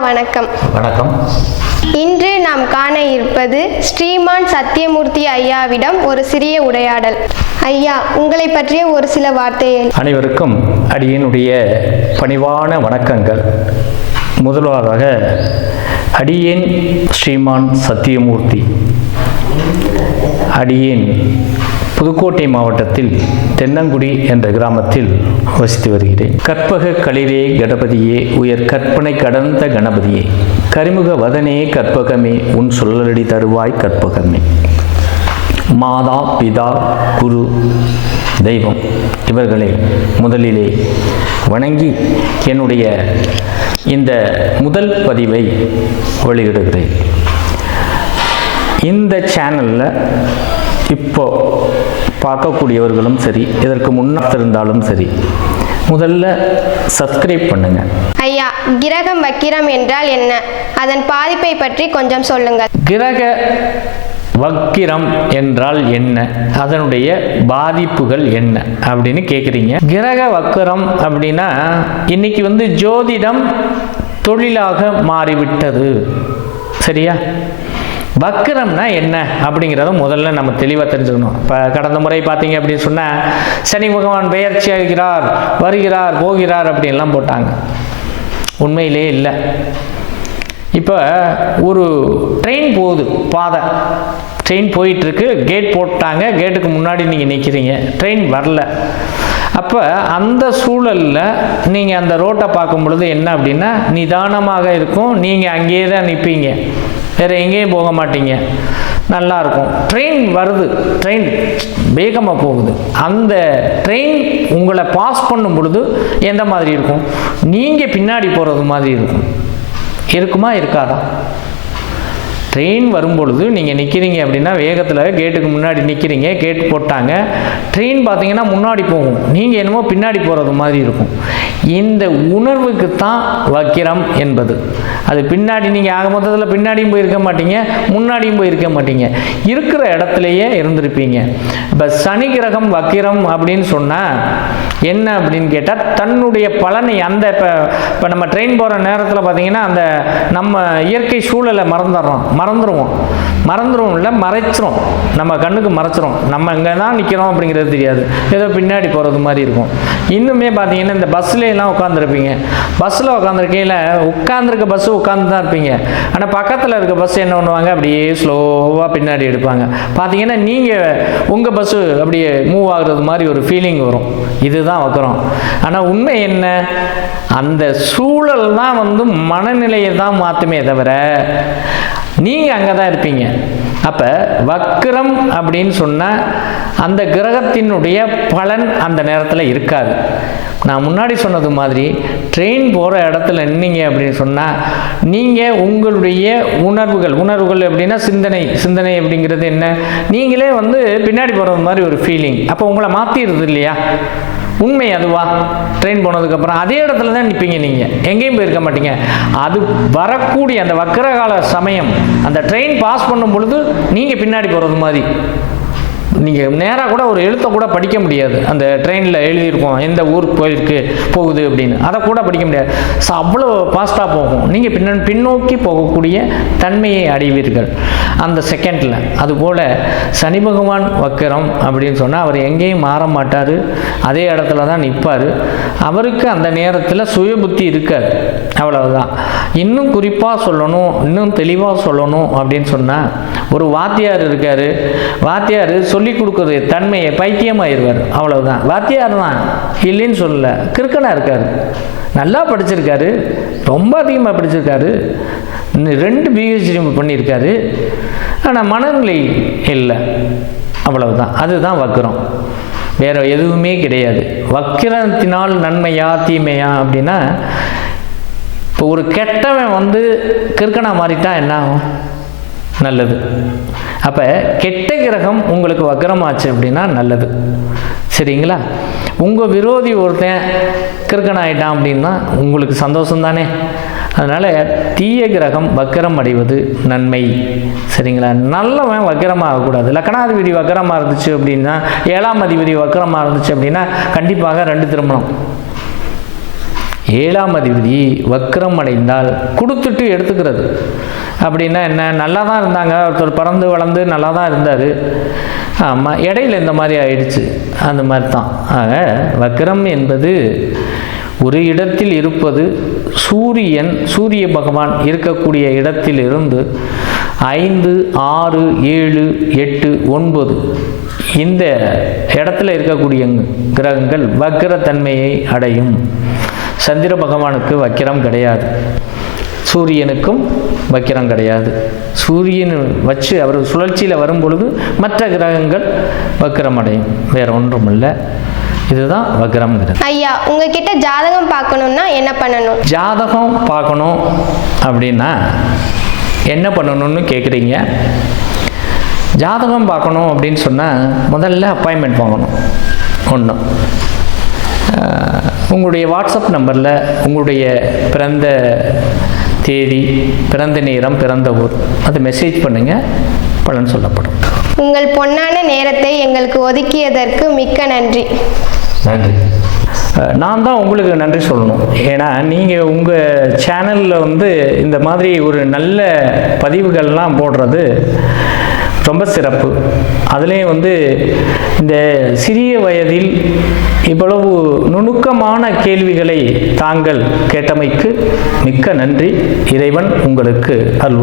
வணக்கம். வணக்கம். இன்று நாம் காண இருப்பது ஸ்ரீமான் சத்தியமூர்த்தி ஐயாவிடம் ஒரு சிறிய உரையாடல். ஐயா உங்களை பற்றிய ஒரு சில வார்த்தைகள். அனைவருக்கும் அடியனுடைய பணிவான வணக்கங்கள். முதலாவதாக அடியேன் ஸ்ரீமான் சத்தியமூர்த்தி. அடியேன் புதுக்கோட்டை மாவட்டத்தில் தென்னங்குடி என்ற கிராமத்தில் வசித்து வருகிறேன். கற்பக களிரே கணபதியே உயர் கற்பனை கடந்த கணபதியே. கரிமுக வதனே கற்பகமே உன் சொல்லலடி தருவாய் கற்பகமே. மாதா பிதா குரு தெய்வம் இவர்களை முதலிலே வணங்கி என்னுடைய இந்த முதல் பதிவை வெளியிடுகிறேன். இந்த சேனலில் இப்போ பார்க்கக்கூடியவர்களும் சரி இதற்கு முன்னால் இருந்தாலும் சரி முதல்ல சப்ஸ்கிரைப் பண்ணுங்கள் ஐயா கிரகம் வக்கிரம் என்றால் என்ன? அதன் பாதிப்பை பற்றி கொஞ்சம் சொல்லுங்கள். கிரக வக்கிரம் என்றால் என்ன? அதனுடைய பாதிப்புகள் என்ன? அப்படின்னு கேட்குறீங்க கிரக வக்கிரம் அப்படின்னா இன்னைக்கு வந்து ஜோதிடம் தொழிலாக மாறிவிட்டது. சரியா? வக்கரம்னா என்ன அப்படிங்கிறத முதல்ல நம்ம தெளிவாக தெரிஞ்சுக்கணும். இப்போ கடந்த முறை பார்த்தீங்க அப்படின்னு சொன்னால் சனி பகவான் பெயர்ச்சி ஆகிறார் வருகிறார் போகிறார் அப்படின்லாம் போட்டாங்க. உண்மையிலே இல்லை. இப்போ ஒரு ட்ரெயின் போகுது பாதை. ட்ரெயின் போயிட்டுருக்கு கேட் போட்டாங்க கேட்டுக்கு முன்னாடி நீங்கள் நிற்கிறீங்க ட்ரெயின் வரல. அப்போ அந்த சூழலில் நீங்கள் அந்த ரோட்டை பார்க்கும் பொழுது என்ன அப்படின்னா நிதானமாக இருக்கும். நீங்கள் அங்கேயே தான் நிற்பீங்க வேறு எங்கேயும் போக மாட்டீங்க. நல்லா இருக்கும். ட்ரெயின் வருது. ட்ரெயின் வேகமாக போகுது. அந்த ட்ரெயின் உங்களை பாஸ் பண்ணும் பொழுது எந்த மாதிரி இருக்கும்? நீங்கள் பின்னாடி போகிறது மாதிரி இருக்கும். இருக்குமா? இருக்காதா? ட்ரெயின் வரும்பொழுது நீங்கள் நிற்கிறீங்க அப்படின்னா வேகத்தில் கேட்டுக்கு முன்னாடி நிற்கிறீங்க கேட் போட்டாங்க. ட்ரெயின் பார்த்தீங்கன்னா முன்னாடி போகும். நீங்கள் என்னமோ பின்னாடி போகிறது மாதிரி இருக்கும். இந்த உணர்வுக்கு தான் வக்கிரம் என்பது. அது பின்னாடி நீங்கள் ஆக மொத்தத்தில் பின்னாடியும் போயிருக்க மாட்டீங்க முன்னாடியும் போயிருக்க மாட்டீங்க. இருக்கிற இடத்துலையே இருந்திருப்பீங்க. இப்போ சனி கிரகம் வக்கிரம் அப்படின்னு சொன்னால் என்ன அப்படின்னு கேட்டால் தன்னுடைய பலனை அந்த இப்போ இப்போ நம்ம ட்ரெயின் போகிற நேரத்தில் பார்த்தீங்கன்னா அந்த நம்ம இயற்கை சூழலை மறந்துடுறோம். மறந்துடுவோம் மறந்துடுவோம் இல்லை மறைச்சிரும். நம்ம கண்ணுக்கு மறைச்சிரும். நம்ம இங்கே தான் நிற்கிறோம் அப்படிங்கிறது தெரியாது. ஏதோ பின்னாடி போகிறது மாதிரி இருக்கும். இன்னுமே பார்த்தீங்கன்னா இந்த பஸ்லேலாம் உட்காந்துருப்பீங்க பஸ்ஸில் உட்காந்துருக்கையில் உட்காந்துருக்க பஸ்ஸு உட்காந்து தான் இருப்பீங்க. ஆனால் பக்கத்தில் இருக்க பஸ் என்ன பண்ணுவாங்க? அப்படியே ஸ்லோவாக பின்னாடி எடுப்பாங்க. பார்த்தீங்கன்னா நீங்கள் உங்கள் பஸ்ஸு அப்படியே மூவ் ஆகுறது மாதிரி ஒரு ஃபீலிங் வரும். இதுதான் வைக்கிறோம் ஆனால் உண்மை என்ன? அந்த சூழல் தான் வந்து மனநிலையை தான் மாற்றுமே தவிர நீங்கள் அங்கே தான் இருப்பீங்க. அப்போ வக்ரம் அப்படின்னு சொன்னால் அந்த கிரகத்தினுடைய பலன் அந்த நேரத்தில் இருக்காது. நான் முன்னாடி சொன்னது மாதிரி ட்ரெயின் போகிற இடத்துல நின்னீங்க அப்படின்னு சொன்னால் நீங்கள் உங்களுடைய உணர்வுகள் உணர்வுகள் அப்படின்னா சிந்தனை சிந்தனை அப்படிங்கிறது என்ன? நீங்களே வந்து பின்னாடி போகிறது மாதிரி ஒரு ஃபீலிங் அப்போ உங்களை மாற்றிடுது இல்லையா? உண்மை அதுவா? ட்ரெயின் போனதுக்கப்புறம் அதே இடத்துல தான் நிற்பீங்க நீங்கள் எங்கேயும் போயிருக்க மாட்டீங்க. அது வரக்கூடிய அந்த வக்கரகால சமயம் அந்த ட்ரெயின் பாஸ் பண்ணும் பொழுது நீங்கள் பின்னாடி போகிறது மாதிரி. நீங்கள் நேராக கூட ஒரு எழுத்தை கூட படிக்க முடியாது. அந்த ட்ரெயினில் எழுதியிருக்கோம். எந்த ஊருக்கு போயிருக்கு போகுது அப்படின்னு. அதை கூட படிக்க முடியாது. ஸோ அவ்வளோ ஃபாஸ்ட்டாக போகும். நீங்கள் பின்ன பின்னோக்கி போகக்கூடிய தன்மையை அடைவீர்கள். அந்த செகண்டில் அதுபோல் சனி பகவான் வக்கரம் அப்படின்னு சொன்னால் அவர் எங்கேயும் மாற மாட்டார். அதே இடத்துல தான் நிற்பார் அவருக்கு அந்த நேரத்தில் சுய புத்தி இருக்காது. அவ்வளவுதான். இன்னும் குறிப்பாக சொல்லணும் இன்னும் தெளிவாக சொல்லணும் அப்படின்னு சொன்னால் ஒரு வாத்தியார் இருக்கார். வாத்தியார் சொல்லி கொடுக்குற தன்மையை பைத்தியமாயிருவார். அவ்வளவுதான். வாத்தியார் தான். இல்லைன்னு சொல்லல. கிறுக்கனாக இருக்கார். நல்லா படிச்சிருக்காரு. ரொம்ப அதிகமாக படிச்சிருக்காரு. இன்னும் ரெண்டு பிஹெச்டி பண்ணியிருக்காரு. ஆனால் மனநிலை இல்லை. அவ்வளவுதான். அதுதான் வக்கிரம். வேற எதுவுமே கிடையாது. வக்கிரத்தினால் நன்மையா தீமையா அப்படின்னா இப்போ ஒரு கெட்டவன் வந்து கிறுக்கனாக மாறிட்டா என்ன ஆகும்? நல்லது. அப்போ கெட்ட கிரகம் உங்களுக்கு வக்கரமாச்சு அப்படின்னா நல்லது. சரிங்களா? உங்கள் விரோதி ஒருத்தன் கிறுக்கன் ஆயிட்டான் அப்படின்னா உங்களுக்கு சந்தோஷம் தானே அதனால் தீய கிரகம் வக்கரம் அடைவது நன்மை. சரிங்களா? நல்லவன் வக்கரமாக ஆகக்கூடாது. லக்கணாதிபதி வக்கரமாக இருந்துச்சு அப்படின்னா ஏழாம் அதிபதி வக்கரமாக இருந்துச்சு அப்படின்னா கண்டிப்பாக ரெண்டு திருமணம். ஏழாம் அதிபதி வக்ரம் அடைந்தால் கொடுத்துட்டு எடுத்துக்கிறது. அப்படின்னா என்ன? நல்லா தான் இருந்தாங்க. ஒருத்தர் பறந்து வளர்ந்து நல்லா தான் இருந்தார். ஆமாம் இடையில இந்த மாதிரி ஆயிடுச்சு. அந்த மாதிரி தான் ஆக வக்ரம் என்பது ஒரு இடத்தில் இருப்பது சூரியன் சூரிய பகவான் இருக்கக்கூடிய இடத்தில் இருந்து ஐந்து ஆறு ஏழு எட்டு ஒன்பது இந்த இடத்துல இருக்கக்கூடிய கிரகங்கள் வக்கிரத்தன்மையை அடையும். சந்திர பகவானுக்கு வக்கிரம் கிடையாது. சூரியனுக்கும் வக்கிரம் கிடையாது. சூரியன் வச்சு அவர் சுழற்சியில் வரும் பொழுது மற்ற கிரகங்கள் வக்கிரம் அடையும். வேற ஒன்றும் இல்லை இதுதான் வக்ரம்ங்கிறது ஐயா உங்ககிட்ட ஜாதகம் பார்க்கணுன்னா என்ன பண்ணணும்? ஜாதகம் பார்க்கணும் அப்படின்னா என்ன பண்ணணும்னு கேட்குறீங்க ஜாதகம் பார்க்கணும் அப்படின்னு சொன்னால் முதல்ல அப்பாயின்மெண்ட் வாங்கணும். ஒன்று உங்களுடைய வாட்ஸ்அப் நம்பரில் உங்களுடைய பிறந்த தேதி பிறந்த நேரம் பிறந்த ஊர் அது மெசேஜ் பண்ணுங்கள் பலன் சொல்லப்படும். உங்கள் பொன்னான நேரத்தை எங்களுக்கு ஒதுக்கியதற்கு மிக்க நன்றி. நன்றி. நான் தான் உங்களுக்கு நன்றி சொல்லணும். ஏன்னா நீங்கள் உங்கள் சேனலில் வந்து இந்த மாதிரி ஒரு நல்ல பதிவுகள்லாம் போடுறது ரொம்ப சிறப்பு. அதுலேயும் வந்து இந்த சிறிய வயதில் இவ்வளவு நுணுக்கமான கேள்விகளை தாங்கள் கேட்டமைக்கு மிக்க நன்றி. இறைவன் உங்களுக்கு அருள்